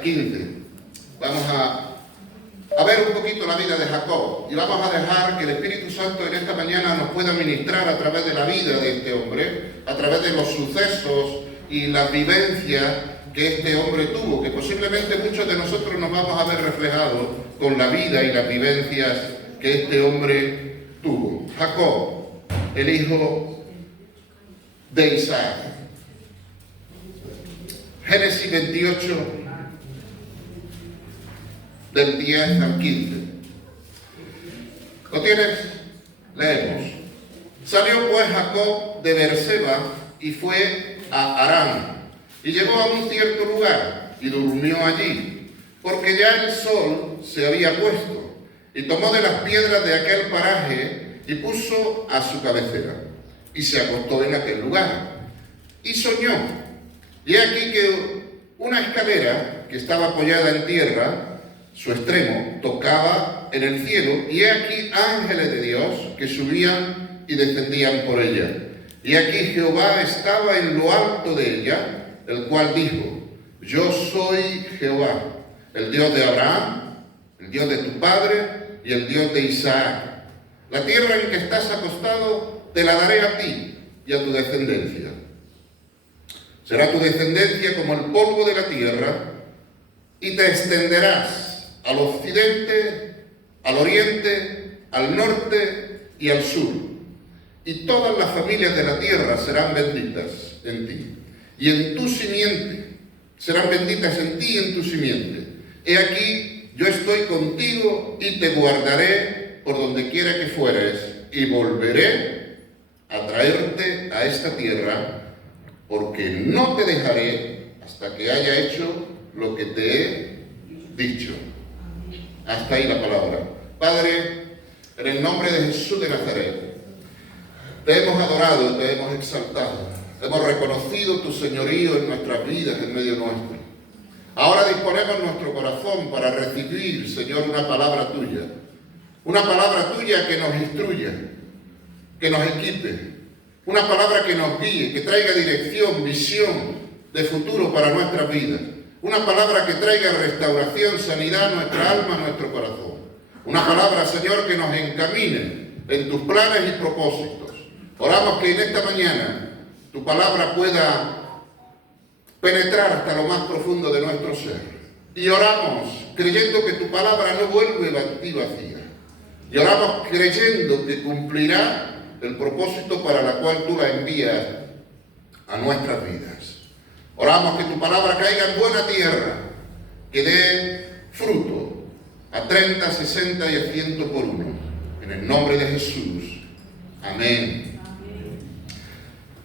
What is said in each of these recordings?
al 15. Vamos a ver un poquito la vida de Jacob y vamos a dejar que el Espíritu Santo en esta mañana nos pueda ministrar a través de la vida de este hombre, a través de los sucesos y las vivencias que este hombre tuvo, que posiblemente muchos de nosotros nos vamos a ver reflejados con la vida y las vivencias que este hombre tuvo. Jacob, el hijo de Isaac. Génesis 28, del 10 al 15. ¿Lo tienes? Leemos. Salió pues Jacob de Beerseba y fue a Harán, y llegó a un cierto lugar y durmió allí, porque ya el sol se había puesto, y tomó de las piedras de aquel paraje y puso a su cabecera, y se acostó en aquel lugar, y soñó. Y he aquí que una escalera que estaba apoyada en tierra, su extremo tocaba en el cielo, y he aquí ángeles de Dios que subían y descendían por ella. Y aquí Jehová estaba en lo alto de ella, el cual dijo: yo soy Jehová, el Dios de Abraham, el Dios de tu padre y el Dios de Isaac. La tierra en que estás acostado te la daré a ti y a tu descendencia. Será tu descendencia como el polvo de la tierra, y te extenderás al occidente, al oriente, al norte y al sur. Y todas las familias de la tierra serán benditas en ti. Y en tu simiente, serán benditas en ti y en tu simiente. He aquí, yo estoy contigo y te guardaré por donde quiera que fueres, y volveré a traerte a esta tierra, porque no te dejaré hasta que haya hecho lo que te he dicho. Hasta ahí la palabra. Padre, en el nombre de Jesús de Nazaret, te hemos adorado y te hemos exaltado. Hemos reconocido tu señorío en nuestras vidas, en medio nuestro. Ahora disponemos nuestro corazón para recibir, Señor, una palabra tuya. Una palabra tuya que nos instruya, que nos equipe. Una palabra que nos guíe, que traiga dirección, visión de futuro para nuestras vidas. Una palabra que traiga restauración, sanidad a nuestra alma, a nuestro corazón. Una palabra, Señor, que nos encamine en tus planes y propósitos. Oramos que en esta mañana tu palabra pueda penetrar hasta lo más profundo de nuestro ser. Y oramos creyendo que tu palabra no vuelve vacía. Y oramos creyendo que cumplirá el propósito para la cual tú la envías a nuestras vidas. Oramos que tu palabra caiga en buena tierra, que dé fruto a 30, 60 y a 100 por uno. En el nombre de Jesús. Amén.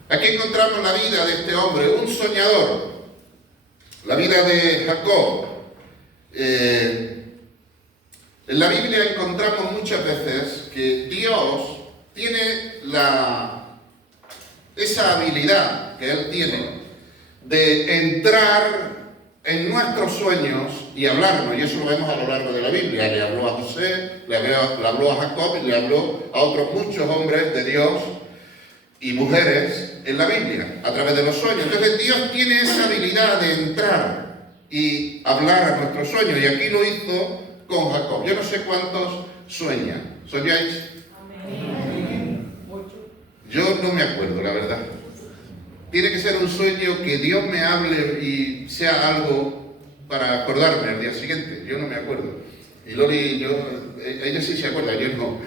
Aquí encontramos la vida de este hombre, un soñador. La vida de Jacob. En la Biblia encontramos muchas veces que Dios tiene esa habilidad que Él tiene de entrar en nuestros sueños y hablarnos, y eso lo vemos a lo largo de la Biblia. Le habló a José, le habló a Jacob y le habló a otros muchos hombres de Dios y mujeres en la Biblia, a través de los sueños. Entonces Dios tiene esa habilidad de entrar y hablar a nuestros sueños, y aquí lo hizo con Jacob. Yo no sé cuántos sueñan. ¿Soñáis? Amén. Yo no me acuerdo, la verdad. Tiene que ser un sueño que Dios me hable y sea algo para acordarme al día siguiente. Yo no me acuerdo. Y Loli, ella sí se acuerda, yo no.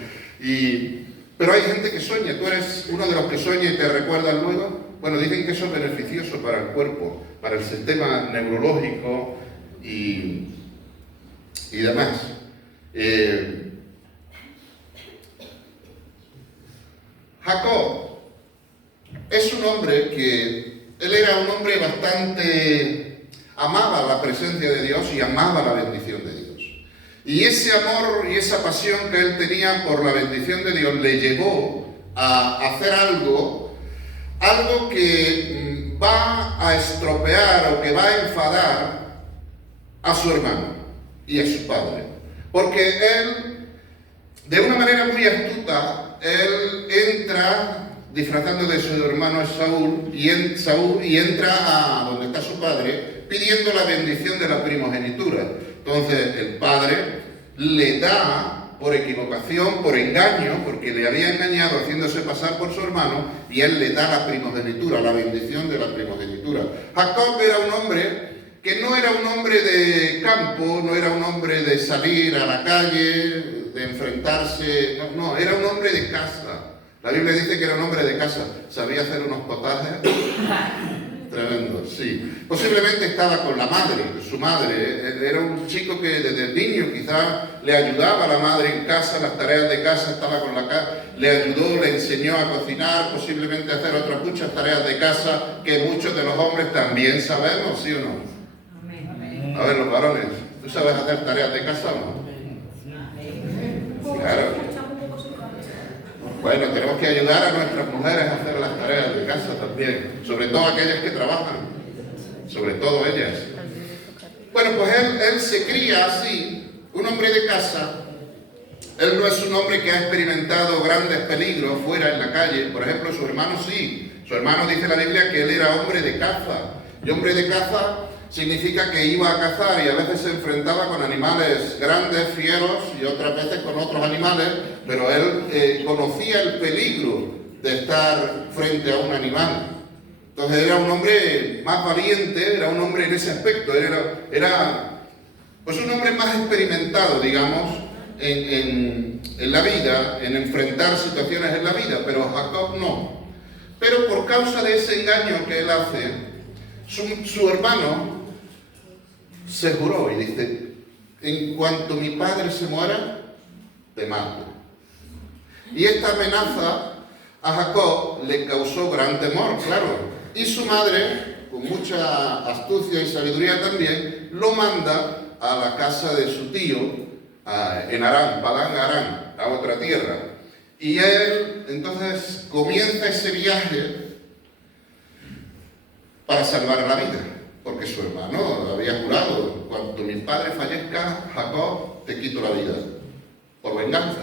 Pero hay gente que sueña. ¿Tú eres uno de los que sueña y te recuerda luego? Bueno, dicen que eso es beneficioso para el cuerpo, para el sistema neurológico y demás. Jacob es un hombre que, él era un hombre bastante, amaba la presencia de Dios y amaba la bendición de Dios. Y ese amor y esa pasión que él tenía por la bendición de Dios le llevó a hacer algo que va a estropear o que va a enfadar a su hermano y a su padre. Porque él, de una manera muy astuta, él entra disfrazando de su hermano Saúl y entra a donde está su padre pidiendo la bendición de la primogenitura. Entonces el padre le da, por equivocación, por engaño, porque le había engañado haciéndose pasar por su hermano, y él le da la primogenitura, la bendición de la primogenitura. Jacob era un hombre que no era un hombre de campo, no era un hombre de salir a la calle, de enfrentarse, no, era un hombre de casa. La Biblia dice que era un hombre de casa, sabía hacer unos potajes tremendo, sí. Posiblemente estaba con la madre, su madre. Era un chico que desde niño quizás le ayudaba a la madre en casa, las tareas de casa, estaba con la casa, le ayudó, le enseñó a cocinar, posiblemente a hacer otras muchas tareas de casa que muchos de los hombres también sabemos, ¿sí o no? Amén. A ver, los varones, ¿tú sabes hacer tareas de casa o no? Claro. Bueno, tenemos que ayudar a nuestras mujeres a hacer las tareas de casa también, sobre todo aquellas que trabajan, sobre todo ellas. Bueno, pues él se cría así, un hombre de casa. Él no es un hombre que ha experimentado grandes peligros fuera en la calle. Por ejemplo, su hermano sí. Su hermano dice en la Biblia que él era hombre de caza. Y hombre de caza significa que iba a cazar y a veces se enfrentaba con animales grandes, fieros, y otras veces con otros animales, pero él conocía el peligro de estar frente a un animal. Entonces era un hombre más valiente, era un hombre en ese aspecto, era pues un hombre más experimentado, digamos, en la vida, en enfrentar situaciones en la vida, pero Jacob no. Pero por causa de ese engaño que él hace, su hermano se juró y dice: en cuanto mi padre se muera, te mato. Y esta amenaza a Jacob le causó gran temor, claro. Y su madre, con mucha astucia y sabiduría también, lo manda a la casa de su tío en Aram, Padán Aram, a otra tierra. Y él entonces comienza ese viaje para salvar la vida, porque su hermano había jurado: cuando mi padre fallezca, Jacob, te quito la vida, por venganza.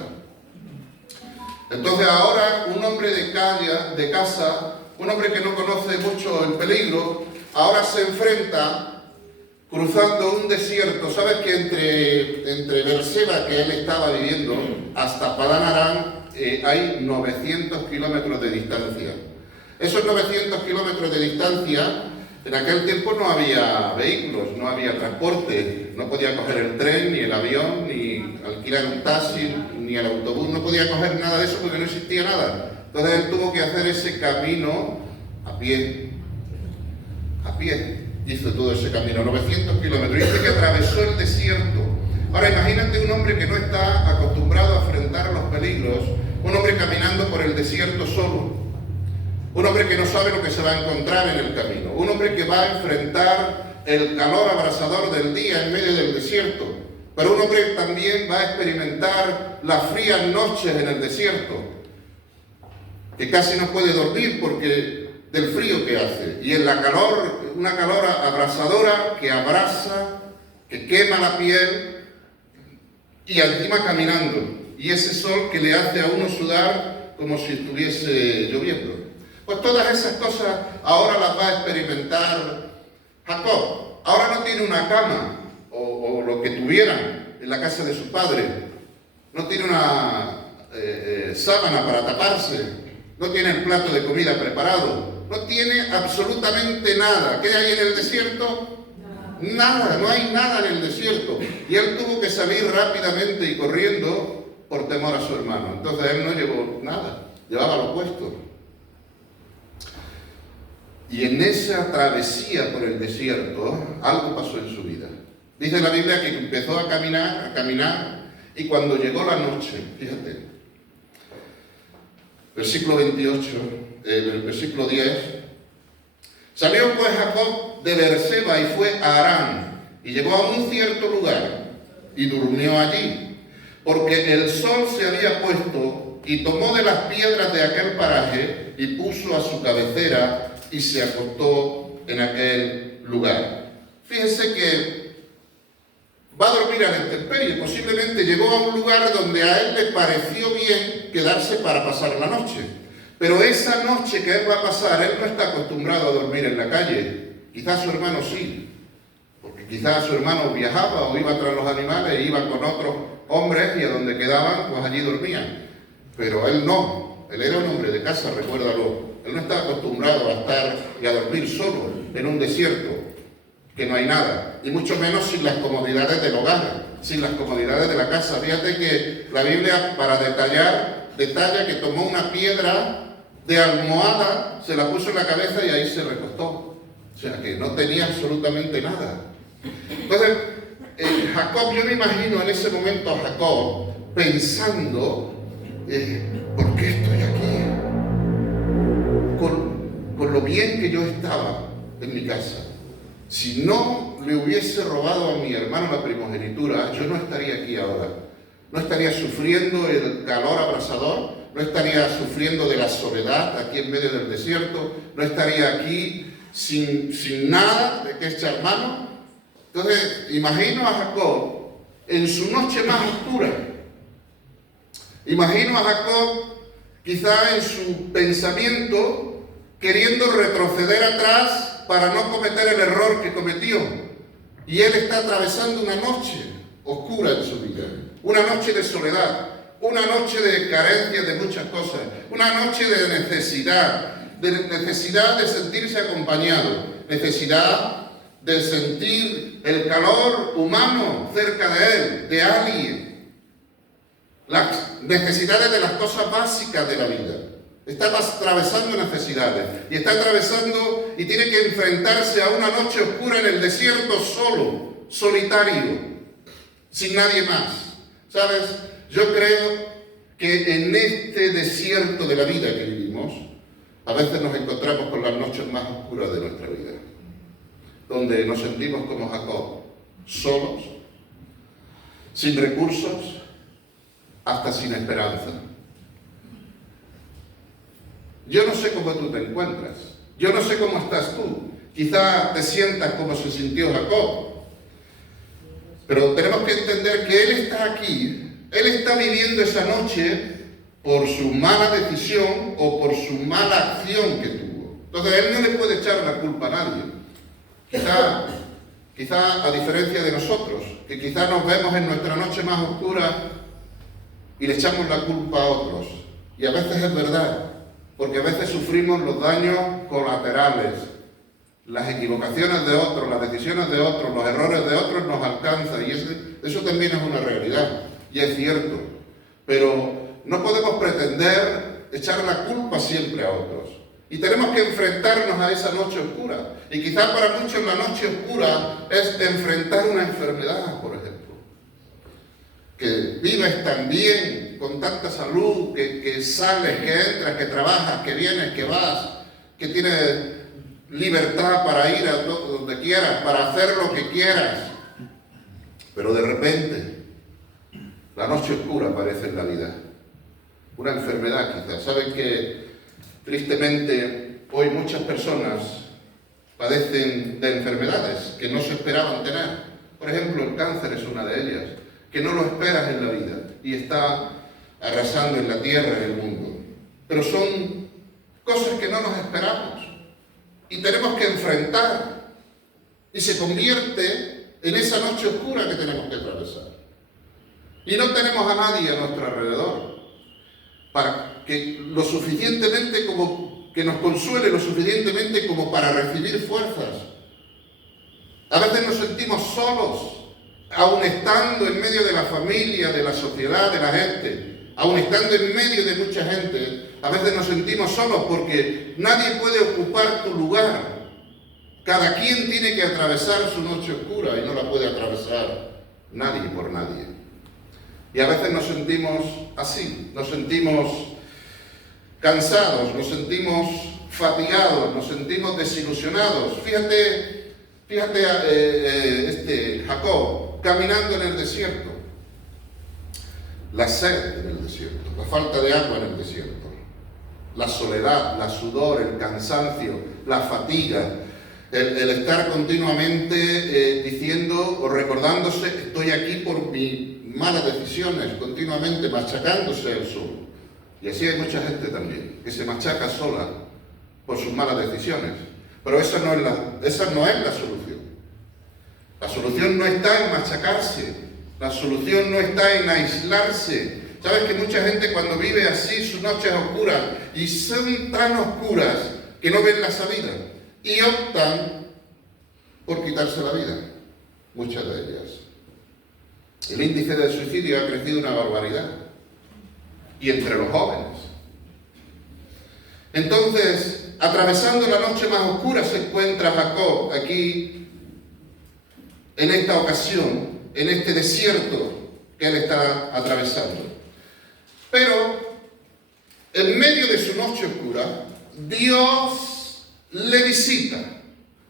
Entonces ahora un hombre de casa, un hombre que no conoce mucho el peligro, ahora se enfrenta cruzando un desierto. ¿Sabes que entre Berseba, que él estaba viviendo, hasta Padán Aram hay 900 kilómetros de distancia? Esos 900 kilómetros de distancia, en aquel tiempo no había vehículos, no había transporte, no podía coger el tren, ni el avión, ni alquilar un taxi, ni el autobús, no podía coger nada de eso porque no existía nada. Entonces él tuvo que hacer ese camino a pie. A pie hizo todo ese camino, 900 kilómetros. Dice que atravesó el desierto. Ahora imagínate un hombre que no está acostumbrado a enfrentar los peligros, un hombre caminando por el desierto solo. Un hombre que no sabe lo que se va a encontrar en el camino. Un hombre que va a enfrentar el calor abrasador del día en medio del desierto. Pero un hombre que también va a experimentar las frías noches en el desierto, que casi no puede dormir porque del frío que hace. Y en la calor, una calor abrasadora que abrasa, que quema la piel, y encima caminando. Y ese sol que le hace a uno sudar como si estuviese lloviendo. Pues todas esas cosas ahora las va a experimentar Jacob. Ahora no tiene una cama, o lo que tuvieran en la casa de su padre. No tiene una sábana para taparse. No tiene el plato de comida preparado. No tiene absolutamente nada. ¿Qué hay en el desierto? Nada, no hay nada en el desierto. Y él tuvo que salir rápidamente y corriendo por temor a su hermano. Entonces él no llevó nada, llevaba lo opuesto. Y en esa travesía por el desierto, algo pasó en su vida. Dice la Biblia que empezó a caminar, y cuando llegó la noche, fíjate, versículo 28, versículo 10, salió pues Jacob de Berseba y fue a Aram, y llegó a un cierto lugar, y durmió allí, porque el sol se había puesto, y tomó de las piedras de aquel paraje, y puso a su cabecera, y se acostó en aquel lugar. Fíjense que va a dormir a la intemperie. Posiblemente llegó a un lugar donde a él le pareció bien quedarse para pasar la noche. Pero esa noche que él va a pasar, él no está acostumbrado a dormir en la calle. Quizás su hermano sí. quizás su hermano viajaba o iba tras los animales, iba con otros hombres y a donde quedaban, pues allí dormían. Pero él no, él era un hombre de casa, recuérdalo. Él no estaba acostumbrado a estar y a dormir solo en un desierto, que no hay nada, y mucho menos sin las comodidades del hogar, sin las comodidades de la casa. Fíjate que la Biblia, para detalla que tomó una piedra de almohada, se la puso en la cabeza y ahí se recostó. O sea que no tenía absolutamente nada. Entonces, Jacob, yo me imagino en ese momento a Jacob pensando, ¿por qué estoy aquí? Con lo bien que yo estaba en mi casa. Si no le hubiese robado a mi hermano la primogenitura, yo no estaría aquí ahora. No estaría sufriendo el calor abrasador, no estaría sufriendo de la soledad aquí en medio del desierto, no estaría aquí sin nada de que echar mano. Entonces, imagino a Jacob en su noche más oscura. Imagino a Jacob quizá en su pensamiento queriendo retroceder atrás para no cometer el error que cometió. Y él está atravesando una noche oscura en su vida, una noche de soledad, una noche de carencia de muchas cosas, una noche de necesidad de sentirse acompañado, necesidad de sentir el calor humano cerca de él, de alguien, las necesidades de las cosas básicas de la vida. Está atravesando necesidades y está atravesando y tiene que enfrentarse a una noche oscura en el desierto solo, solitario, sin nadie más. ¿Sabes? Yo creo que en este desierto de la vida que vivimos, a veces nos encontramos con las noches más oscuras de nuestra vida, donde nos sentimos como Jacob, solos, sin recursos, hasta sin esperanza. Yo no sé cómo tú te encuentras, yo no sé cómo estás tú, quizá te sientas como se sintió Jacob, pero tenemos que entender que él está aquí, él está viviendo esa noche por su mala decisión o por su mala acción que tuvo. Entonces él no le puede echar la culpa a nadie. Quizá a diferencia de nosotros, que quizá nos vemos en nuestra noche más oscura y le echamos la culpa a otros. Y a veces es verdad, porque a veces sufrimos los daños colaterales, las equivocaciones de otros, las decisiones de otros, los errores de otros nos alcanzan, y eso también es una realidad, y es cierto. Pero no podemos pretender echar la culpa siempre a otros. Y tenemos que enfrentarnos a esa noche oscura. Y quizá para muchos la noche oscura es enfrentar una enfermedad, por ejemplo. Que vives tan bien, con tanta salud, que sales, que entras, que trabajas, que vienes, que vas, que tienes libertad para ir a donde quieras, para hacer lo que quieras. Pero de repente, la noche oscura aparece en la vida. Una enfermedad quizás. Saben que tristemente hoy muchas personas padecen de enfermedades que no se esperaban tener. Por ejemplo, el cáncer es una de ellas, que no lo esperas en la vida y está arrasando en la tierra, en el mundo. Pero son cosas que no nos esperamos y tenemos que enfrentar, y se convierte en esa noche oscura que tenemos que atravesar. Y no tenemos a nadie a nuestro alrededor para que lo suficientemente como que nos consuele lo suficientemente como para recibir fuerzas. A veces nos sentimos solos, aun estando en medio de la familia, de la sociedad, de la gente, aun estando en medio de mucha gente, a veces nos sentimos solos porque nadie puede ocupar tu lugar. Cada quien tiene que atravesar su noche oscura y no la puede atravesar nadie por nadie. Y a veces nos sentimos así, nos sentimos cansados, nos sentimos fatigados, nos sentimos desilusionados. Fíjate Jacob caminando en el desierto, la sed en el desierto, la falta de agua en el desierto, la soledad, la sudor, el cansancio, la fatiga, el estar continuamente diciendo o recordándose, estoy aquí por mis malas decisiones, continuamente machacándose el sol. Y así hay mucha gente también, que se machaca sola por sus malas decisiones. Pero esa no es la solución. La solución no está en machacarse, la solución no está en aislarse. ¿Sabes que mucha gente cuando vive así sus noches oscuras, y son tan oscuras que no ven la salida, y optan por quitarse la vida? Muchas de ellas. El índice de suicidio ha crecido una barbaridad, y entre los jóvenes. Entonces, atravesando la noche más oscura se encuentra Jacob aquí, en esta ocasión, en este desierto que él está atravesando. Pero, en medio de su noche oscura, Dios le visita,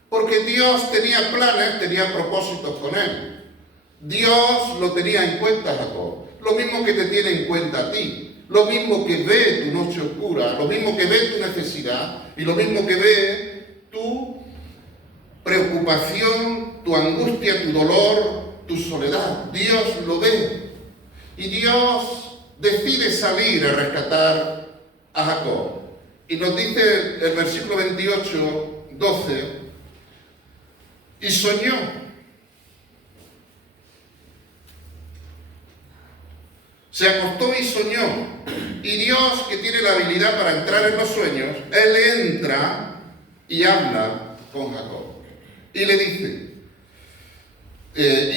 porque Dios tenía planes, tenía propósitos con él. Dios lo tenía en cuenta a Jacob, lo mismo que te tiene en cuenta a ti, lo mismo que ve tu noche oscura, lo mismo que ve tu necesidad y lo mismo que ve tu preocupación, tu angustia, tu dolor, tu soledad. Dios lo ve y Dios decide salir a rescatar a Jacob. Y nos dice el versículo 28, 12, y soñó. Se acostó y soñó. Y Dios, que tiene la habilidad para entrar en los sueños, Él entra y habla con Jacob. Y le dice,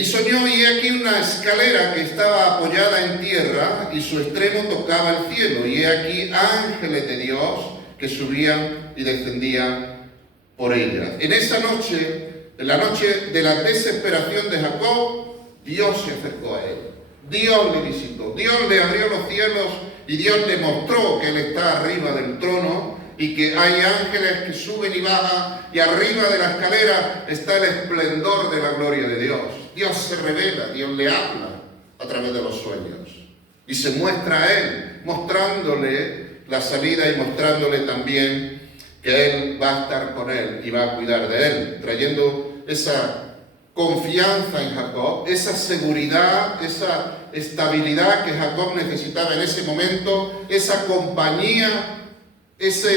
y soñó, y he aquí una escalera que estaba apoyada en tierra, y su extremo tocaba el cielo, y he aquí ángeles de Dios que subían y descendían por ella. En esa noche, en la noche de la desesperación de Jacob, Dios se acercó a él. Dios le visitó, Dios le abrió los cielos y Dios le mostró que Él está arriba del trono y que hay ángeles que suben y bajan, y arriba de la escalera está el esplendor de la gloria de Dios. Dios se revela, Dios le habla a través de los sueños y se muestra a él, mostrándole la salida y mostrándole también que Él va a estar con él y va a cuidar de él, trayendo esa confianza en Jacob, esa seguridad, esa estabilidad que Jacob necesitaba en ese momento, esa compañía, esa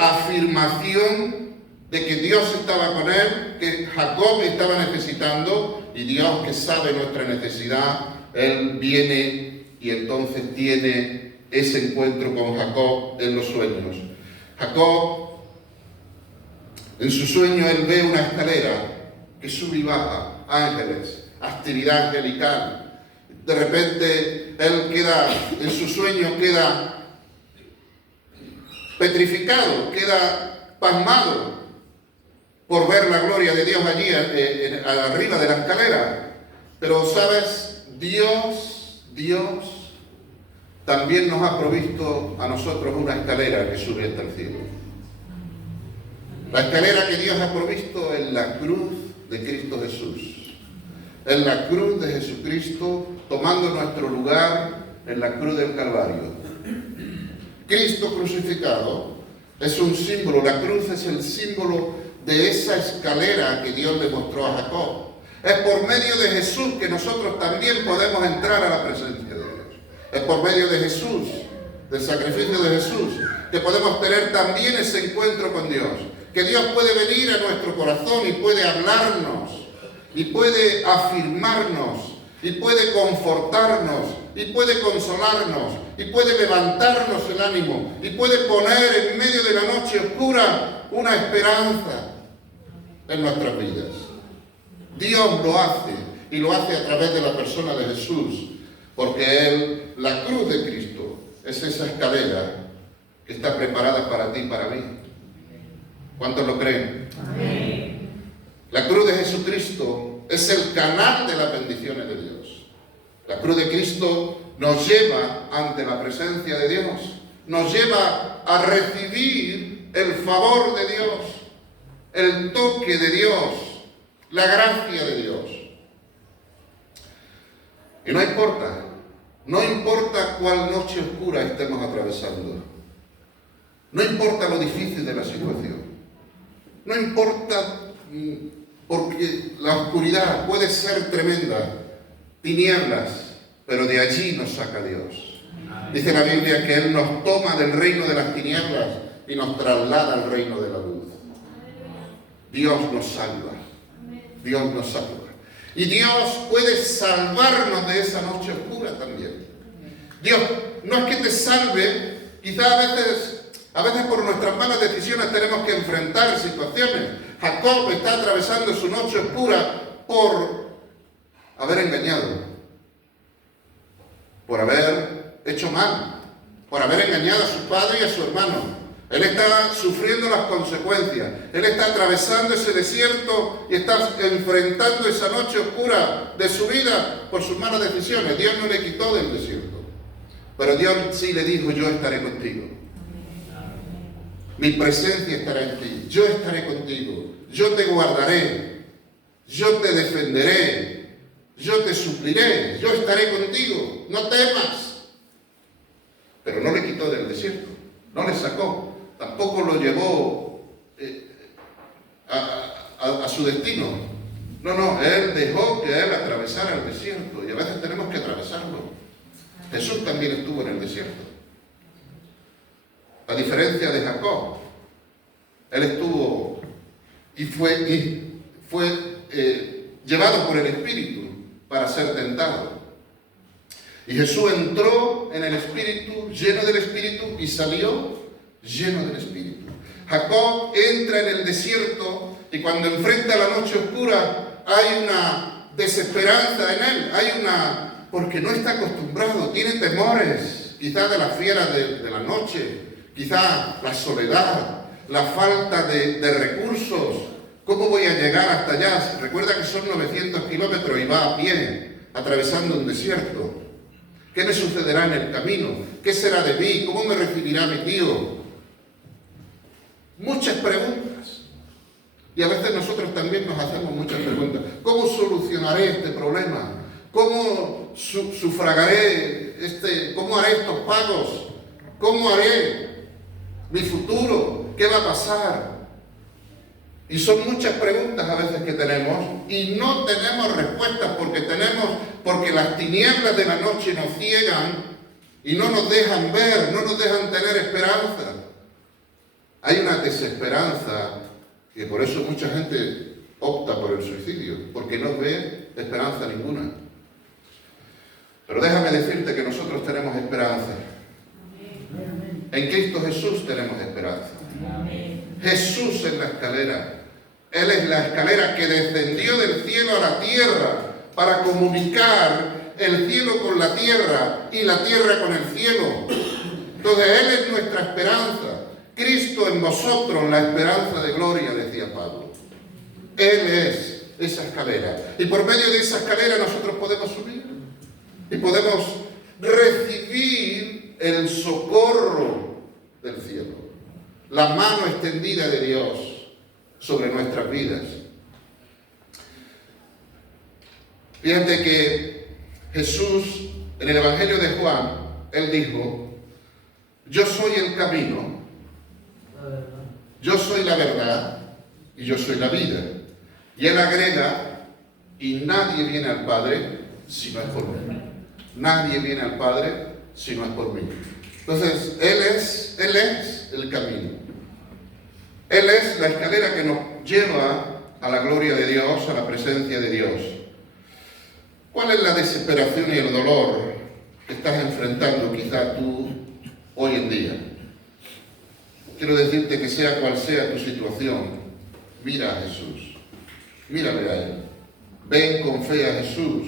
afirmación de que Dios estaba con él, que Jacob estaba necesitando, y Dios, que sabe nuestra necesidad, Él viene y entonces tiene ese encuentro con Jacob en los sueños. Jacob, en su sueño, él ve una escalera que sube y baja, ángeles, actividad angelical. De repente, él queda, en su sueño queda petrificado, queda pasmado por ver la gloria de Dios allí arriba de la escalera. Pero, ¿sabes? Dios también nos ha provisto a nosotros una escalera que sube hasta el cielo. La escalera que Dios ha provisto es la cruz de Cristo Jesús. Es la cruz de Jesucristo tomando nuestro lugar en la cruz del Calvario. Cristo crucificado es un símbolo, la cruz es el símbolo de esa escalera que Dios le mostró a Jacob. Es por medio de Jesús que nosotros también podemos entrar a la presencia de Dios. Es por medio de Jesús, del sacrificio de Jesús, que podemos tener también ese encuentro con Dios. Que Dios puede venir a nuestro corazón y puede hablarnos, y puede afirmarnos, y puede confortarnos, y puede consolarnos, y puede levantarnos el ánimo, y puede poner en medio de la noche oscura una esperanza en nuestras vidas. Dios lo hace, y lo hace a través de la persona de Jesús, porque Él, la cruz de Cristo, es esa escalera que está preparada para ti y para mí. ¿Cuántos lo creen? Amén. La cruz de Jesucristo es el canal de las bendiciones de Dios. La cruz de Cristo nos lleva ante la presencia de Dios, nos lleva a recibir el favor de Dios, el toque de Dios, la gracia de Dios. Y no importa cuál noche oscura estemos atravesando, no importa lo difícil de la situación, no importa, porque la oscuridad puede ser tremenda, tinieblas, pero de allí nos saca Dios. Dice la Biblia que Él nos toma del reino de las tinieblas y nos traslada al reino de la luz. Dios nos salva. Dios nos salva. Y Dios puede salvarnos de esa noche oscura también. Dios no es que te salve, quizá a veces por nuestras malas decisiones tenemos que enfrentar situaciones. Jacob está atravesando su noche oscura por haber engañado, por haber hecho mal, por haber engañado a su padre y a su hermano. Él está sufriendo las consecuencias. Él está atravesando ese desierto y está enfrentando esa noche oscura de su vida por sus malas decisiones. Dios no le quitó del desierto, pero Dios sí le dijo: yo estaré contigo. Mi presencia estará en ti. Yo estaré contigo. Yo te guardaré. Yo te defenderé. Yo te supliré. Yo estaré contigo. No temas. Pero no le quitó del desierto. No le sacó. Tampoco lo llevó a su destino. No, Él dejó que Él atravesara el desierto. Y a veces tenemos que atravesarlo. Jesús también estuvo en el desierto. A diferencia de Jacob, Él estuvo y fue llevado por el Espíritu para ser tentado. Y Jesús entró en el Espíritu, lleno del Espíritu, y salió lleno del Espíritu. Jacob entra en el desierto y cuando enfrenta la noche oscura hay una desesperanza en él, porque no está acostumbrado, tiene temores, quizás de las fieras de la noche, quizás la soledad, la falta de recursos. ¿Cómo voy a llegar hasta allá? Recuerda que son 900 kilómetros y va a pie, atravesando un desierto. ¿Qué me sucederá en el camino? ¿Qué será de mí? ¿Cómo me recibirá mi tío? Muchas preguntas. Y a veces nosotros también nos hacemos muchas preguntas. ¿Cómo solucionaré este problema? ¿Cómo sufragaré cómo haré estos pagos? ¿Cómo haré mi futuro? ¿Qué va a pasar? Y son muchas preguntas a veces que tenemos y no tenemos respuestas porque las tinieblas de la noche nos ciegan y no nos dejan ver, no nos dejan tener esperanza. Hay una desesperanza que por eso mucha gente opta por el suicidio, porque no ve esperanza ninguna. Pero déjame decirte que nosotros tenemos esperanza. En Cristo Jesús tenemos esperanza. Jesús es la escalera. Él es la escalera que descendió del cielo a la tierra para comunicar el cielo con la tierra y la tierra con el cielo. Entonces Él es nuestra esperanza. Cristo en vosotros, la esperanza de gloria, decía Pablo. Él es esa escalera. Y por medio de esa escalera nosotros podemos subir. Y podemos recibir el socorro del cielo. La mano extendida de Dios sobre nuestras vidas. Fíjate que Jesús, en el Evangelio de Juan, Él dijo: yo soy el camino, yo soy la verdad y yo soy la vida. Y Él agrega: y nadie viene al Padre si no es por mí. Nadie viene al Padre si no es por mí. Entonces, Él es el camino. Él es la escalera que nos lleva a la gloria de Dios, a la presencia de Dios. ¿Cuál es la desesperación y el dolor que estás enfrentando quizá tú hoy en día? Quiero decirte que sea cual sea tu situación, mira a Jesús, mírale a Él, ven con fe a Jesús.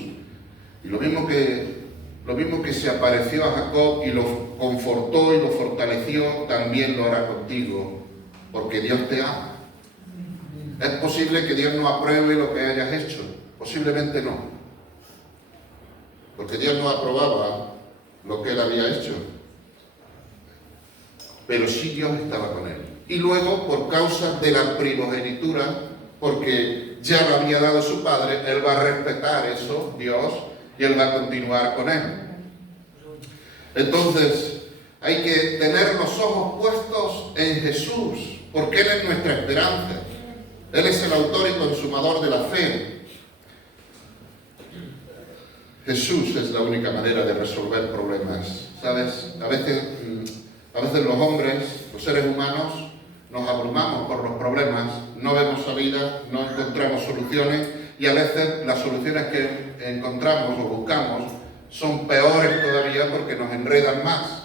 Y lo mismo que se apareció a Jacob y lo confortó y lo fortaleció, también lo hará contigo, porque Dios te ama. Es posible que Dios no apruebe lo que hayas hecho, posiblemente no, porque Dios no aprobaba lo que Él había hecho, pero sí Dios estaba con Él. Y luego, por causa de la primogenitura, porque ya lo había dado su padre, Él va a respetar eso, Dios, y Él va a continuar con Él. Entonces, hay que tener los ojos puestos en Jesús, porque Él es nuestra esperanza. Él es el autor y consumador de la fe. Jesús es la única manera de resolver problemas. ¿Sabes? A veces los hombres, los seres humanos, nos abrumamos por los problemas, no vemos salida, no encontramos soluciones y a veces las soluciones que encontramos o buscamos son peores todavía porque nos enredan más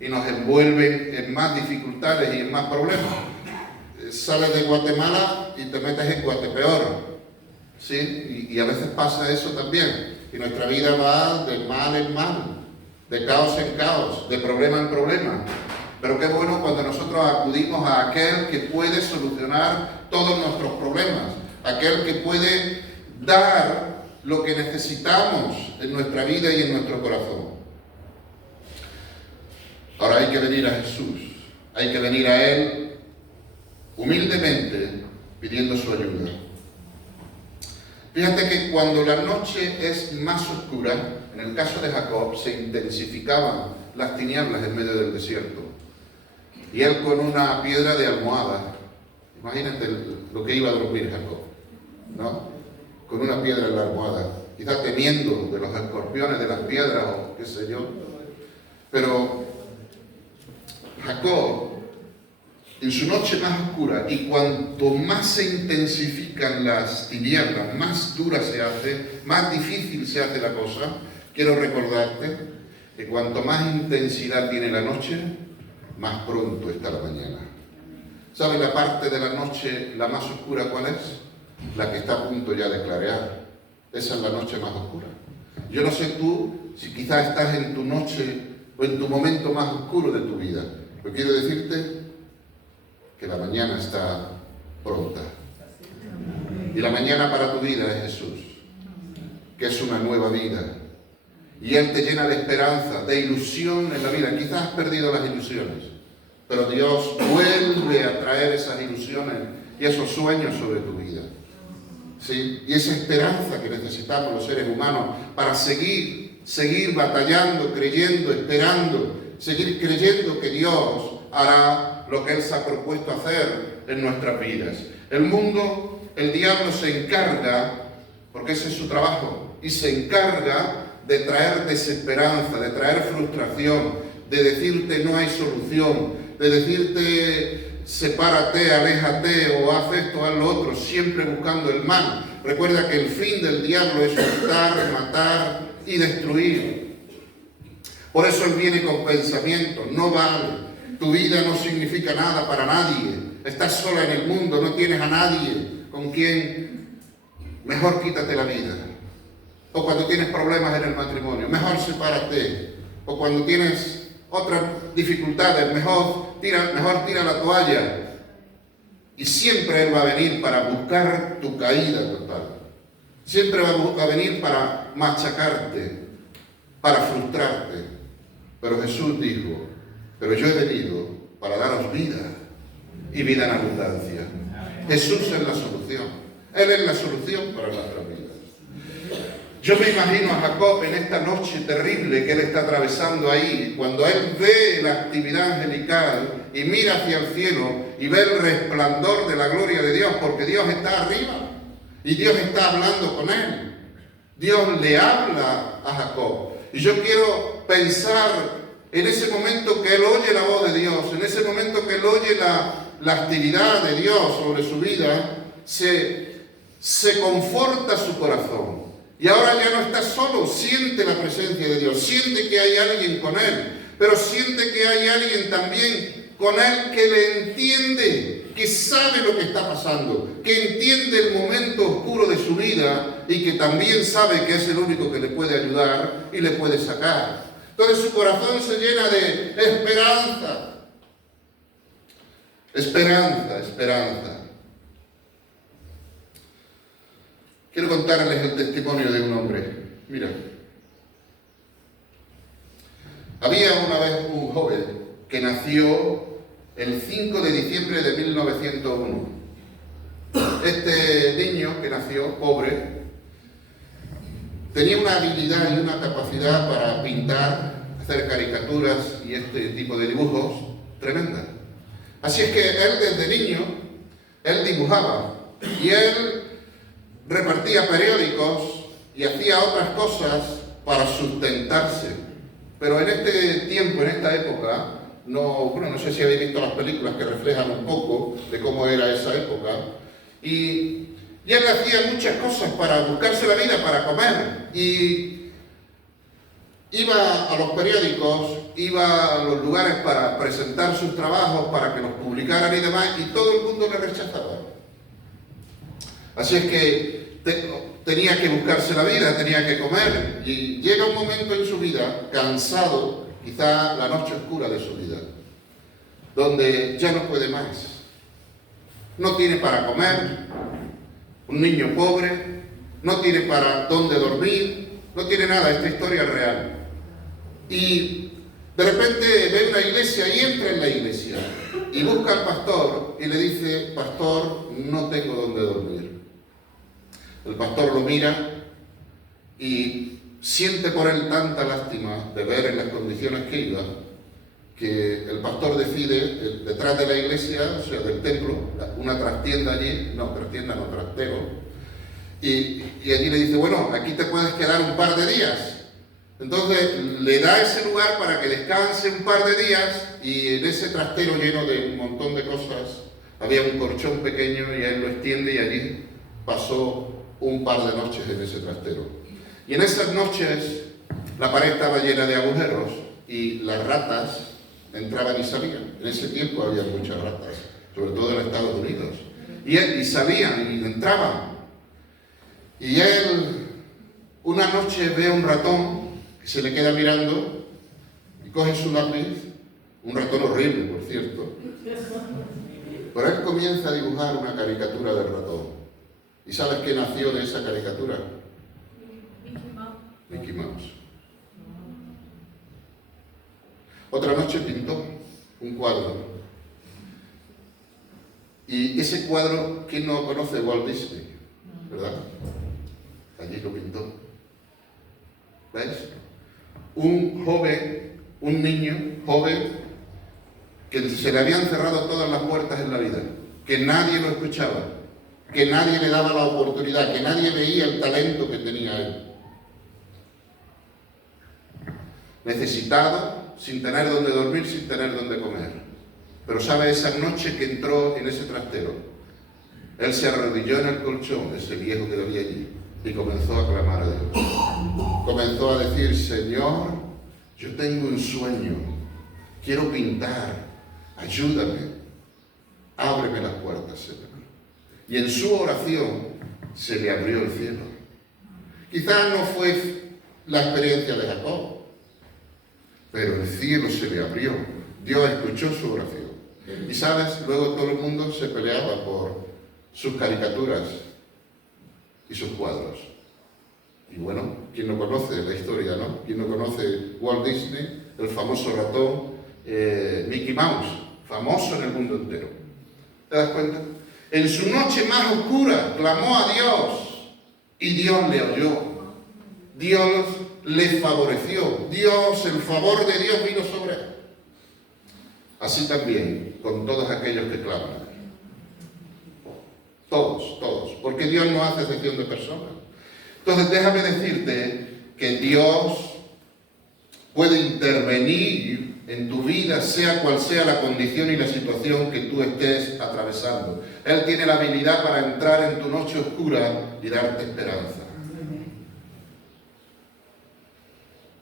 y nos envuelven en más dificultades y en más problemas. Sales de Guatemala y te metes en Guatepeor, ¿sí? Y a veces pasa eso también, y nuestra vida va de mal en mal, de caos en caos, de problema en problema. Pero qué bueno cuando nosotros acudimos a aquel que puede solucionar todos nuestros problemas, aquel que puede dar lo que necesitamos en nuestra vida y en nuestro corazón. Ahora hay que venir a Jesús, hay que venir a Él humildemente pidiendo su ayuda. Fíjate que cuando la noche es más oscura, en el caso de Jacob, se intensificaban las tinieblas en medio del desierto. Y él con una piedra de almohada, imagínate lo que iba a dormir Jacob, ¿no? Con una piedra en la almohada, quizás temiendo de los escorpiones, de las piedras o qué sé yo. Pero Jacob, en su noche más oscura, y cuanto más se intensifican las tinieblas, más dura se hace, más difícil se hace la cosa, quiero recordarte que cuanto más intensidad tiene la noche, más pronto está la mañana. ¿Sabes la parte de la noche, la más oscura, cuál es? La que está a punto ya de clarear. Esa es la noche más oscura. Yo no sé tú, si quizás estás en tu noche o en tu momento más oscuro de tu vida, pero quiero decirte que la mañana está pronta. Y la mañana para tu vida es Jesús, que es una nueva vida. Y Él te llena de esperanza, de ilusión en la vida. Quizás has perdido las ilusiones, pero Dios vuelve a traer esas ilusiones y esos sueños sobre tu vida. ¿Sí? Y esa esperanza que necesitamos los seres humanos para seguir batallando, creyendo, esperando, seguir creyendo que Dios hará lo que Él se ha propuesto hacer en nuestras vidas. El mundo, el diablo se encarga, porque ese es su trabajo, y se encarga de traer desesperanza, de traer frustración, de decirte no hay solución, de decirte sepárate, aléjate o haz esto, haz lo otro, siempre buscando el mal. Recuerda que el fin del diablo es hurtar, matar y destruir. Por eso Él viene con pensamientos, no vale. Tu vida no significa nada para nadie. Estás sola en el mundo, no tienes a nadie con quien. Mejor quítate la vida. O cuando tienes problemas en el matrimonio, mejor sepárate. O cuando tienes otras dificultades, mejor tira la toalla. Y siempre Él va a venir para buscar tu caída total. Siempre va a venir para machacarte, para frustrarte. Pero Jesús dijo: pero yo he venido para daros vida y vida en abundancia. Jesús es la solución. Él es la solución para nuestras vidas. Yo me imagino a Jacob en esta noche terrible que él está atravesando ahí, cuando él ve la actividad angelical y mira hacia el cielo y ve el resplandor de la gloria de Dios, porque Dios está arriba y Dios está hablando con él. Dios le habla a Jacob. Y yo quiero pensar en ese momento que él oye la voz de Dios, en ese momento que él oye la actividad de Dios sobre su vida, se conforta su corazón. Y ahora ya no está solo, siente la presencia de Dios, siente que hay alguien con él, pero siente que hay alguien también con él que le entiende, que sabe lo que está pasando, que entiende el momento oscuro de su vida y que también sabe que es el único que le puede ayudar y le puede sacar. Entonces su corazón se llena de esperanza. Esperanza, esperanza. Quiero contarles el testimonio de un hombre. Mira, había una vez un joven que nació el 5 de diciembre de 1901. Este niño que nació pobre tenía una habilidad y una capacidad para pintar, hacer caricaturas y este tipo de dibujos tremenda. Así es que él desde niño, él dibujaba y él repartía periódicos y hacía otras cosas para sustentarse. Pero en este tiempo, en esta época, no sé si habéis visto las películas que reflejan un poco de cómo era esa época. Y Y él hacía muchas cosas para buscarse la vida, para comer. Y iba a los periódicos, iba a los lugares para presentar sus trabajos, para que los publicaran y demás, y todo el mundo le rechazaba. Así es que tenía que buscarse la vida, tenía que comer. Y llega un momento en su vida, cansado, quizá la noche oscura de su vida, donde ya no puede más. No tiene para comer, un niño pobre, no tiene para dónde dormir, no tiene nada, esta historia es real. Y de repente ve una iglesia y entra en la iglesia y busca al pastor y le dice: pastor, no tengo dónde dormir. El pastor lo mira y siente por él tanta lástima de ver en las condiciones que iba, que el pastor decide, detrás de la iglesia, o sea, del templo, una trastienda allí, trastero, y allí le dice: bueno, aquí te puedes quedar un par de días. Entonces le da ese lugar para que descanse un par de días, y en ese trastero lleno de un montón de cosas había un colchón pequeño y él lo extiende, y allí pasó un par de noches en ese trastero. Y en esas noches la pared estaba llena de agujeros y las ratas entraban y salían. En ese tiempo había muchas ratas, sobre todo en Estados Unidos. Y salían y entraban. Y él una noche ve un ratón que se le queda mirando y coge su lápiz, un ratón horrible, por cierto. Pero él comienza a dibujar una caricatura del ratón. ¿Y sabes qué nació de esa caricatura? Mickey Mouse. Otra noche pintó un cuadro. Y ese cuadro, ¿quién no conoce? Walt Disney, ¿verdad? Allí lo pintó. ¿Veis? Un joven, un niño joven, que se le habían cerrado todas las puertas en la vida, que nadie lo escuchaba, que nadie le daba la oportunidad, que nadie veía el talento que tenía él. Necesitado, sin tener dónde dormir, sin tener dónde comer. Pero sabe, esa noche que entró en ese trastero, él se arrodilló en el colchón, ese viejo que había allí, y comenzó a clamar a Dios. Comenzó a decir: Señor, yo tengo un sueño, quiero pintar, ayúdame, ábreme las puertas, Señor. Y en su oración se le abrió el cielo. Quizás no fue la experiencia de Jacob, pero el cielo se le abrió. Dios escuchó su oración. Y sabes, luego todo el mundo se peleaba por sus caricaturas y sus cuadros. Y bueno, ¿quién no conoce la historia, no? ¿Quién no conoce Walt Disney, el famoso ratón Mickey Mouse, famoso en el mundo entero? ¿Te das cuenta? En su noche más oscura clamó a Dios y Dios le oyó. Dios le favoreció. Dios, el favor de Dios vino sobre él. Así también con todos aquellos que claman. Todos, porque Dios no hace excepción de personas. Entonces déjame decirte que Dios puede intervenir en tu vida, sea cual sea la condición y la situación que tú estés atravesando. Él tiene la habilidad para entrar en tu noche oscura y darte esperanza.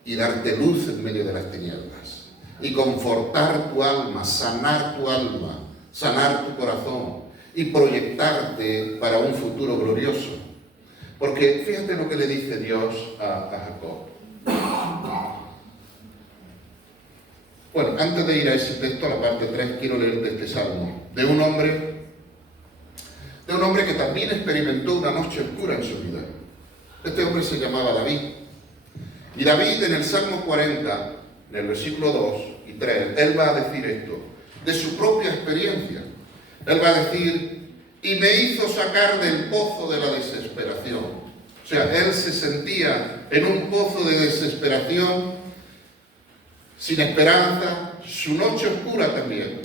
Y darte luz en medio de las tinieblas. Y confortar tu alma, sanar tu corazón y proyectarte para un futuro glorioso. Porque fíjate lo que le dice Dios a Jacob. Bueno, antes de ir a ese texto, a la parte 3, quiero leerte este salmo de un hombre que también experimentó una noche oscura en su vida. Este hombre se llamaba David. Y David, en el Salmo 40, en el versículo 2 y 3, él va a decir esto, de su propia experiencia. Él va a decir: y me hizo sacar del pozo de la desesperación. O sea, él se sentía en un pozo de desesperación, sin esperanza, su noche oscura también.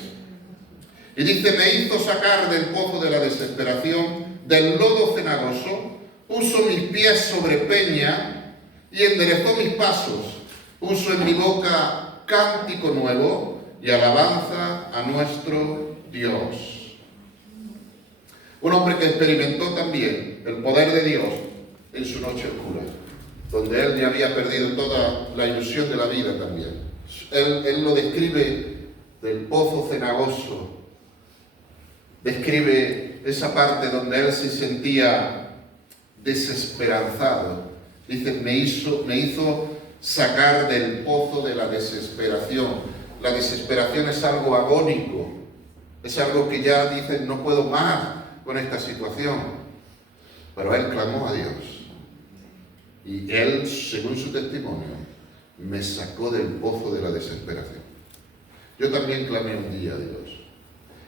Y dice: me hizo sacar del pozo de la desesperación, del lodo cenagoso, puso mis pies sobre peña y enderezó mis pasos, puso en mi boca cántico nuevo y alabanza a nuestro Dios. Un hombre que experimentó también el poder de Dios en su noche oscura, donde él ya había perdido toda la ilusión de la vida también. Él lo describe del pozo cenagoso, describe esa parte donde él se sentía desesperanzado. Dice, me hizo sacar del pozo de la desesperación. La desesperación es algo agónico, es algo que ya dices, no puedo más con esta situación. Pero él clamó a Dios. Y él, según su testimonio, me sacó del pozo de la desesperación. Yo también clamé un día a Dios.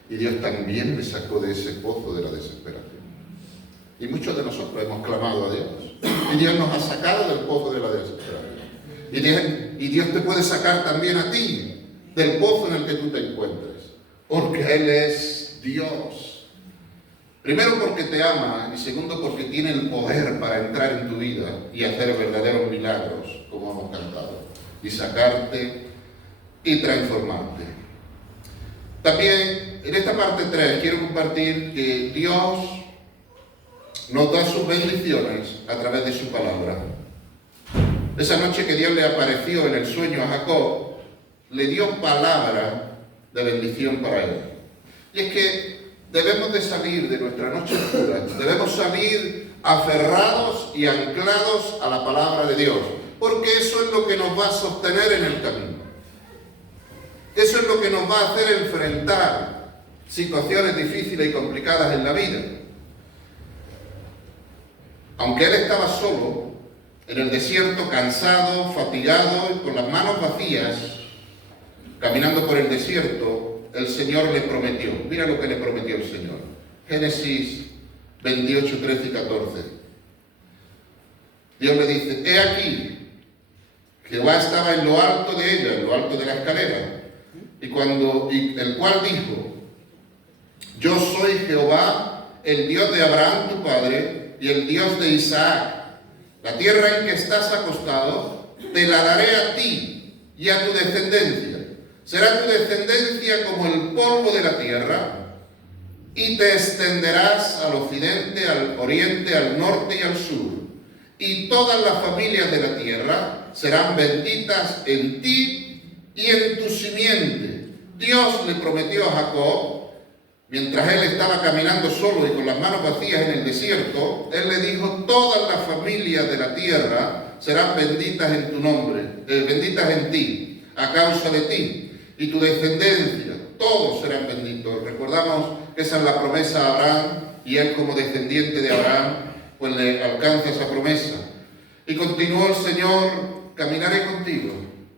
Y Dios también me sacó de ese pozo de la desesperación. Y muchos de nosotros hemos clamado a Dios. Y Dios nos ha sacado del pozo de la desesperación. Y Dios te puede sacar también a ti del pozo en el que tú te encuentres. Porque Él es Dios. Primero porque te ama y segundo porque tiene el poder para entrar en tu vida y hacer verdaderos milagros, como hemos cantado, y sacarte y transformarte. También en esta parte 3 quiero compartir que Dios nos da sus bendiciones a través de su palabra. Esa noche que Dios le apareció en el sueño a Jacob, le dio palabra de bendición para él. Y es que debemos de salir de nuestra noche oscura, debemos salir aferrados y anclados a la palabra de Dios, porque eso es lo que nos va a sostener en el camino. Eso es lo que nos va a hacer enfrentar situaciones difíciles y complicadas en la vida. Aunque él estaba solo, en el desierto, cansado, fatigado y con las manos vacías, caminando por el desierto, el Señor le prometió. Mira lo que le prometió el Señor. Génesis 28, 13 y 14. Dios le dice, he aquí, Jehová estaba en lo alto de ella, en lo alto de la escalera, y el cual dijo, yo soy Jehová, el Dios de Abraham tu padre, y el Dios de Isaac. La tierra en que estás acostado, te la daré a ti y a tu descendencia. Será tu descendencia como el polvo de la tierra, y te extenderás al occidente, al oriente, al norte y al sur. Y todas las familias de la tierra serán benditas en ti y en tu simiente. Dios le prometió a Jacob, mientras él estaba caminando solo y con las manos vacías en el desierto, él le dijo, todas las familias de la tierra serán benditas en tu nombre, benditas en ti, a causa de ti, y tu descendencia, todos serán benditos. Recordamos que esa es la promesa a Abraham, y él como descendiente de Abraham, pues le alcanza esa promesa. Y continuó el Señor, caminaré contigo,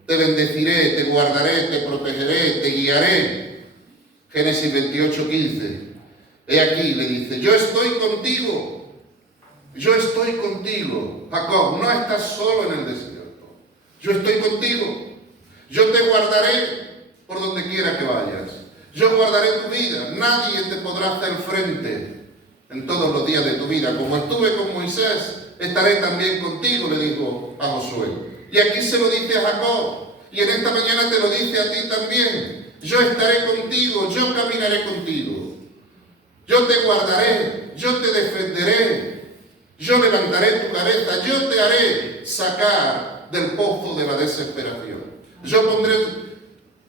te bendeciré, te guardaré, te protegeré, te guiaré. Génesis 28, 15. He aquí, le dice, yo estoy contigo. Yo estoy contigo. Jacob, no estás solo en el desierto. Yo estoy contigo. Yo te guardaré por donde quiera que vayas. Yo guardaré tu vida. Nadie te podrá hacer frente en todos los días de tu vida. Como estuve con Moisés, estaré también contigo, le dijo a Josué. Y aquí se lo dice a Jacob. Y en esta mañana te lo dice a ti también. Yo estaré contigo, yo caminaré contigo. Yo te guardaré, yo te defenderé. Yo levantaré tu cabeza, yo te haré sacar del pozo de la desesperación. Yo pondré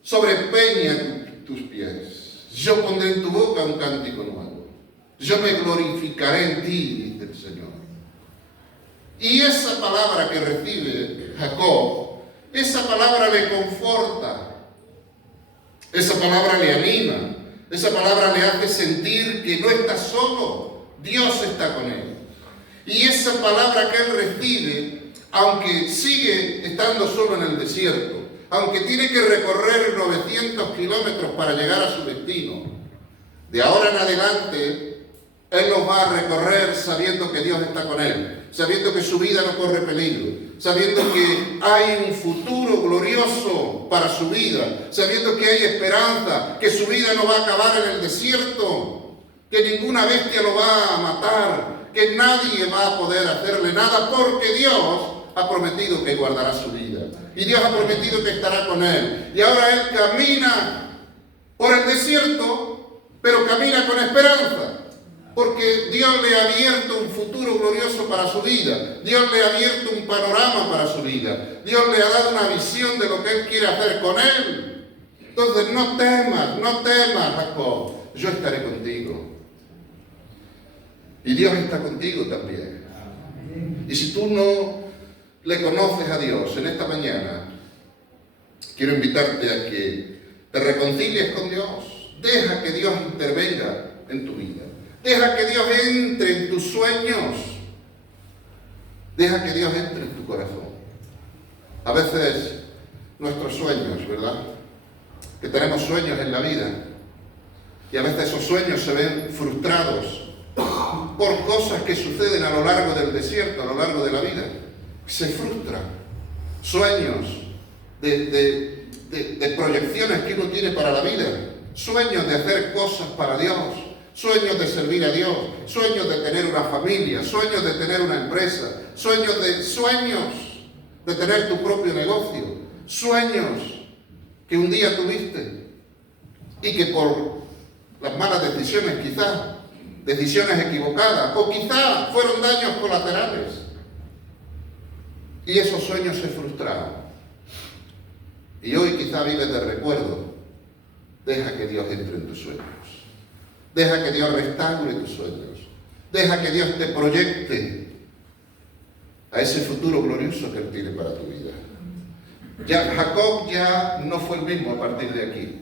sobre peña tus pies. Yo pondré en tu boca un cántico nuevo. Yo me glorificaré en ti, dice el Señor. Y esa palabra que recibe Jacob, esa palabra le conforta. Esa palabra le anima, esa palabra le hace sentir que no está solo, Dios está con él. Y esa palabra que él recibe, aunque sigue estando solo en el desierto, aunque tiene que recorrer 900 kilómetros para llegar a su destino, de ahora en adelante, él los va a recorrer sabiendo que Dios está con él, sabiendo que su vida no corre peligro, sabiendo que hay un futuro glorioso para su vida, sabiendo que hay esperanza, que su vida no va a acabar en el desierto, que ninguna bestia lo va a matar, que nadie va a poder hacerle nada, porque Dios ha prometido que guardará su vida. Y Dios ha prometido que estará con él. Y ahora él camina por el desierto, pero camina con esperanza, porque Dios le ha abierto un futuro glorioso para su vida. Dios le ha abierto un panorama para su vida. Dios le ha dado una visión de lo que Él quiere hacer con él. Entonces, no temas, Jacob. Yo estaré contigo. Y Dios está contigo también. Y si tú no le conoces a Dios en esta mañana, quiero invitarte a que te reconcilies con Dios. Deja que Dios intervenga en tu vida. Deja que Dios entre en tus sueños. Deja que Dios entre en tu corazón. A veces nuestros sueños, ¿verdad? Que tenemos sueños en la vida. Y a veces esos sueños se ven frustrados por cosas que suceden a lo largo del desierto, a lo largo de la vida. Se frustran. Sueños de proyecciones que uno tiene para la vida. Sueños de hacer cosas para Dios. Sueños de servir a Dios. Sueños de tener una familia. Sueños de tener una empresa. Sueños de tener tu propio negocio. Sueños que un día tuviste y que por las malas decisiones quizás, decisiones equivocadas, o quizás fueron daños colaterales, y esos sueños se frustraron. Y hoy quizá vives de recuerdo. Deja que Dios entre en tus sueños. Deja que Dios restaure tus sueños. Deja que Dios te proyecte a ese futuro glorioso que Él tiene para tu vida. Jacob ya no fue el mismo a partir de aquí.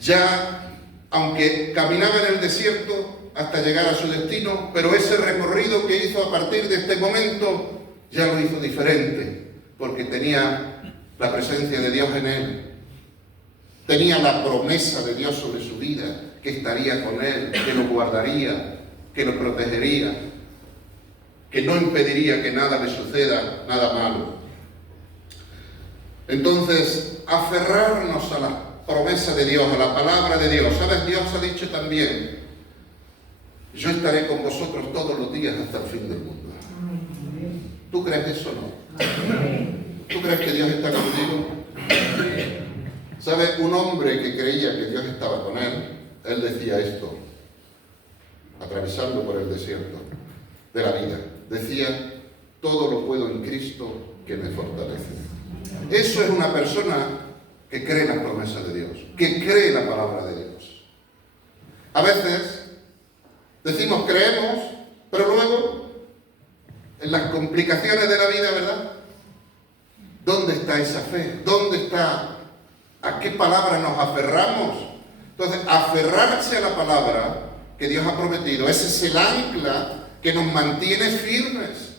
Ya, aunque caminaba en el desierto hasta llegar a su destino, pero ese recorrido que hizo a partir de este momento ya lo hizo diferente, porque tenía la presencia de Dios en él. Tenía la promesa de Dios sobre su vida, que estaría con él, que lo guardaría, que lo protegería, que no impediría que nada le suceda, nada malo. Entonces, aferrarnos a la promesa de Dios, a la palabra de Dios. ¿Sabes? Dios ha dicho también: yo estaré con vosotros todos los días hasta el fin del mundo. ¿Tú crees eso o no? ¿Tú crees que Dios está contigo? ¿Sabes? Un hombre que creía que Dios estaba con él decía esto, atravesando por el desierto de la vida. Decía: todo lo puedo en Cristo que me fortalece. Eso es una persona que cree en las promesas de Dios, que cree en la palabra de Dios. A veces decimos creemos, pero luego en las complicaciones de la vida, ¿verdad? ¿Dónde está esa fe? ¿Dónde está? ¿A qué palabra nos aferramos? Entonces, aferrarse a la palabra que Dios ha prometido, ese es el ancla que nos mantiene firmes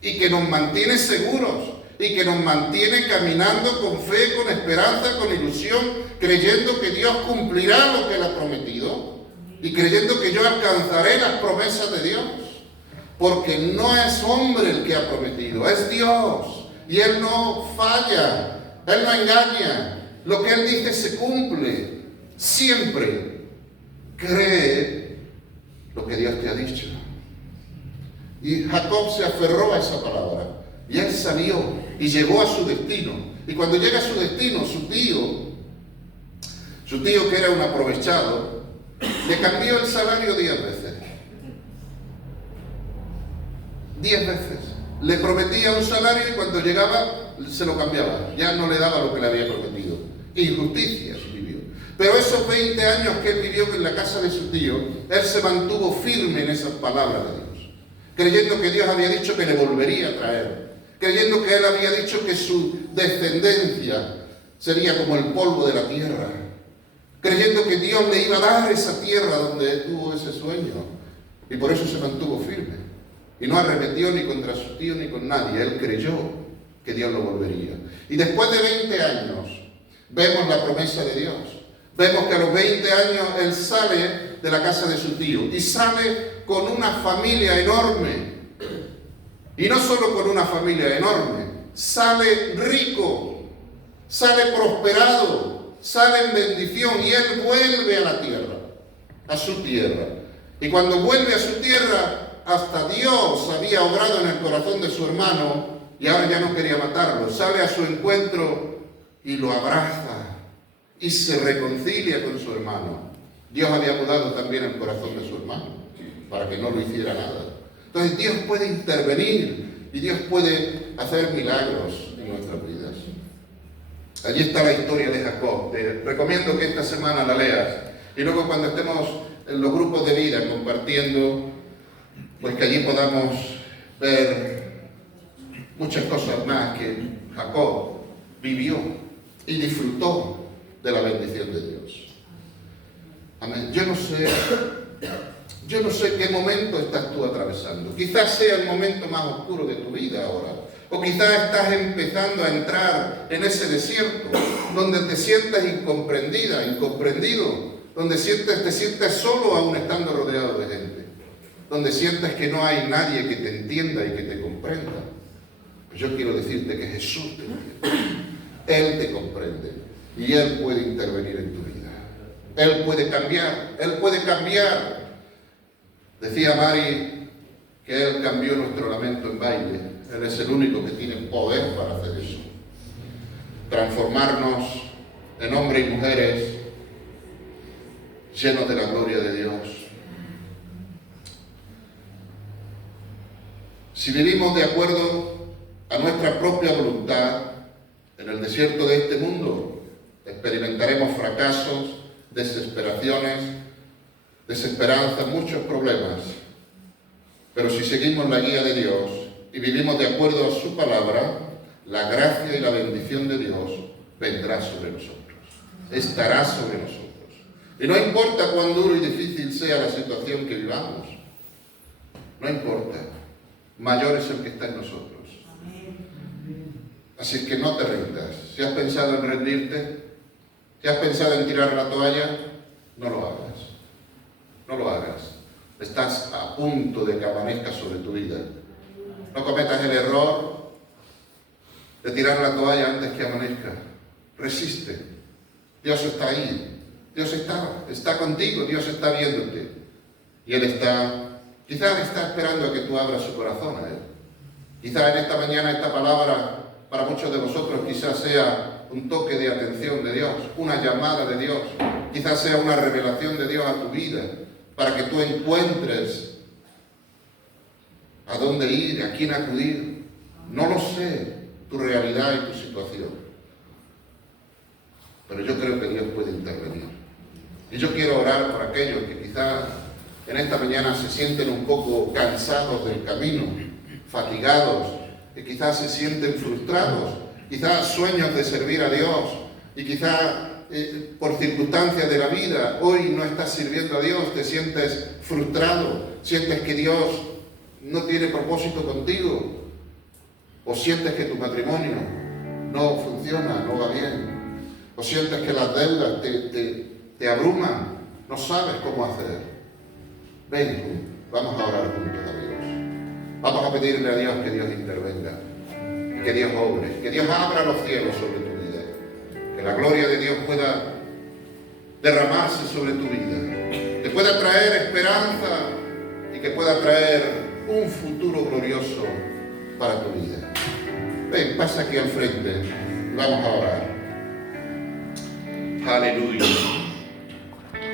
y que nos mantiene seguros y que nos mantiene caminando con fe, con esperanza, con ilusión, creyendo que Dios cumplirá lo que Él ha prometido y creyendo que yo alcanzaré las promesas de Dios. Porque no es hombre el que ha prometido, es Dios. Y Él no falla, Él no engaña. Lo que Él dice se cumple. Siempre cree lo que Dios te ha dicho. Y Jacob se aferró a esa palabra. Y él salió y llegó a su destino. Y cuando llega a su destino, su tío que era un aprovechado, le cambió el salario 10 veces. 10 veces. Le prometía un salario y cuando llegaba se lo cambiaba. Ya no le daba lo que le había prometido. Injusticias vivió. Pero esos 20 años que él vivió en la casa de su tío, él se mantuvo firme en esas palabras de Dios, creyendo que Dios había dicho que le volvería a traer, creyendo que Él había dicho que su descendencia sería como el polvo de la tierra, creyendo que Dios le iba a dar esa tierra donde él tuvo ese sueño, y por eso se mantuvo firme, y no arremetió ni contra su tío ni con nadie. Él creyó que Dios lo volvería. Y después de 20 años, vemos la promesa de Dios. Vemos que a los 20 años él sale de la casa de su tío, y sale con una familia enorme. Y no solo con una familia enorme, sale rico, sale prosperado, sale en bendición, y él vuelve a la tierra, a su tierra. Y cuando vuelve a su tierra, hasta Dios había obrado en el corazón de su hermano, y ahora ya no quería matarlo. Sale a su encuentro y lo abraza, y se reconcilia con su hermano. Dios había mudado también el corazón de su hermano para que no lo hiciera nada. Entonces Dios puede intervenir y Dios puede hacer milagros en nuestras vidas. Allí está la historia de Jacob. Te recomiendo que esta semana la leas. Y luego cuando estemos en los grupos de vida compartiendo, pues que allí podamos ver muchas cosas más que Jacob vivió y disfrutó de la bendición de Dios. Amén. Yo no sé qué momento estás tú atravesando. Quizás sea el momento más oscuro de tu vida ahora. O quizás estás empezando a entrar en ese desierto donde te sientes incomprendida, incomprendido, donde te sientes solo aún estando rodeado de gente, donde sientes que no hay nadie que te entienda y que te comprenda. Pues yo quiero decirte que Jesús te entiende. Él te comprende y Él puede intervenir en tu vida. Él puede cambiar. Decía Mari que Él cambió nuestro lamento en baile. Él es el único que tiene poder para hacer eso. Transformarnos en hombres y mujeres llenos de la gloria de Dios. Si vivimos de acuerdo a nuestra propia voluntad en el desierto de este mundo, experimentaremos fracasos, desesperaciones, desesperanza, muchos problemas. Pero si seguimos la guía de Dios y vivimos de acuerdo a su palabra, la gracia y la bendición de Dios vendrá sobre nosotros, estará sobre nosotros. Y no importa cuán duro y difícil sea la situación que vivamos, no importa, mayor es el que está en nosotros. Así que no te rindas. Si has pensado en rendirte, si has pensado en tirar la toalla, no lo hagas. No lo hagas. Estás a punto de que amanezca sobre tu vida. No cometas el error de tirar la toalla antes que amanezca. Resiste. Dios está ahí. Dios está contigo. Dios está viéndote. Y Él quizás está esperando a que tú abras su corazón a Él. Quizás en esta mañana esta palabra para muchos de vosotros quizás sea un toque de atención de Dios, una llamada de Dios. Quizás sea una revelación de Dios a tu vida, para que tú encuentres a dónde ir, a quién acudir. No lo sé, tu realidad y tu situación. Pero yo creo que Dios puede intervenir. Y yo quiero orar por aquellos que quizás en esta mañana se sienten un poco cansados del camino, fatigados, que quizás se sienten frustrados, quizás sueños de servir a Dios, y quizás por circunstancias de la vida, hoy no estás sirviendo a Dios, te sientes frustrado, sientes que Dios no tiene propósito contigo, o sientes que tu matrimonio no funciona, no va bien, o sientes que las deudas te abruman, no sabes cómo hacer. Ven, vamos a orar juntos a Dios. Vamos a pedirle a Dios que Dios intervenga, que Dios obre, que Dios abra los cielos sobre tu vida, que la gloria de Dios pueda derramarse sobre tu vida, que pueda traer esperanza y que pueda traer un futuro glorioso para tu vida. Ven, pasa aquí al frente y vamos a orar. Aleluya.